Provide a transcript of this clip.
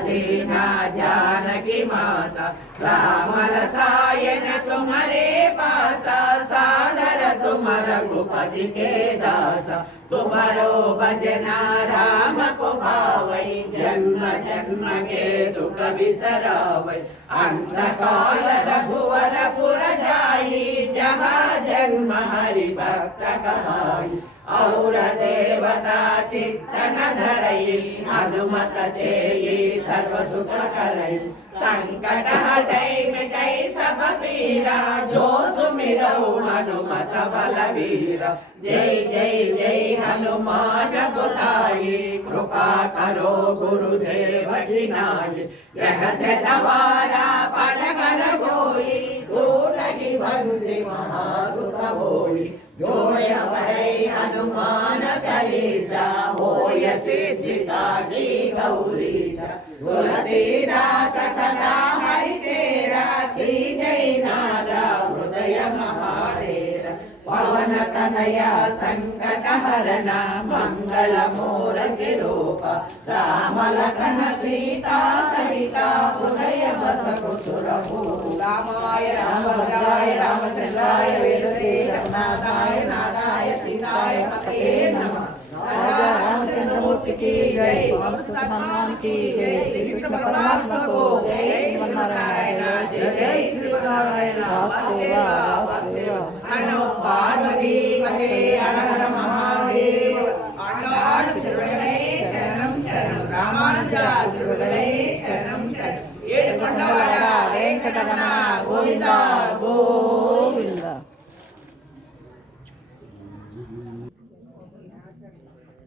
दीना जानकी माता राम रसायन तुम्हारे पासा सादर तुम रघुपति के दासा तुम्हारो भजना राम को भावई जन्म जन्म के दुख बिसरावई अंत काल रघुवर पुर जाई जहाँ जन्म हरि भक्त कहाई और देवता चित्तन धरई हनुमत से सर्व सुख करई संकट हटई मिटई सब पीरा जो सुमिरौ हनुमत बलवीरा जय जय जय हनुमान गोसाई कृपा करो गुरुदेव की नाई यह से दवारा पढ़ कर होई झूठ की बंदी महासुख होई जोय बड़ई हनुमान चालीसा होय सिद्धि साधी गौरीसा तुलसीदास सदा हरि तेरा की जय नारा हृदय महाडेरा पवन तनया संकट हरणा मंगल मूर्ति रूप राम लखन सीता सहिता उदय बस कुसुर रामाय रामभद्राय रामचंद्राय वेदसे रघुनाथाय नाथाय सीताय पतये नमः। राजा रामचंद्र मूर्ति की जय, भगवान की जय, श्री कृष्ण परमात्मा को जय, श्रीमन्नारायण जय, श्रीमन्नारायण वासुदेवा वासुदेवा। हनो पार्वती पते हर हर महादेव आंडाळ तिरुवडे शरणं शरणं रामानुजा तिरुवडे शरणं शरणं ఏడుకొండలవాడ వెంకటరమణ గోవింద గోవింద।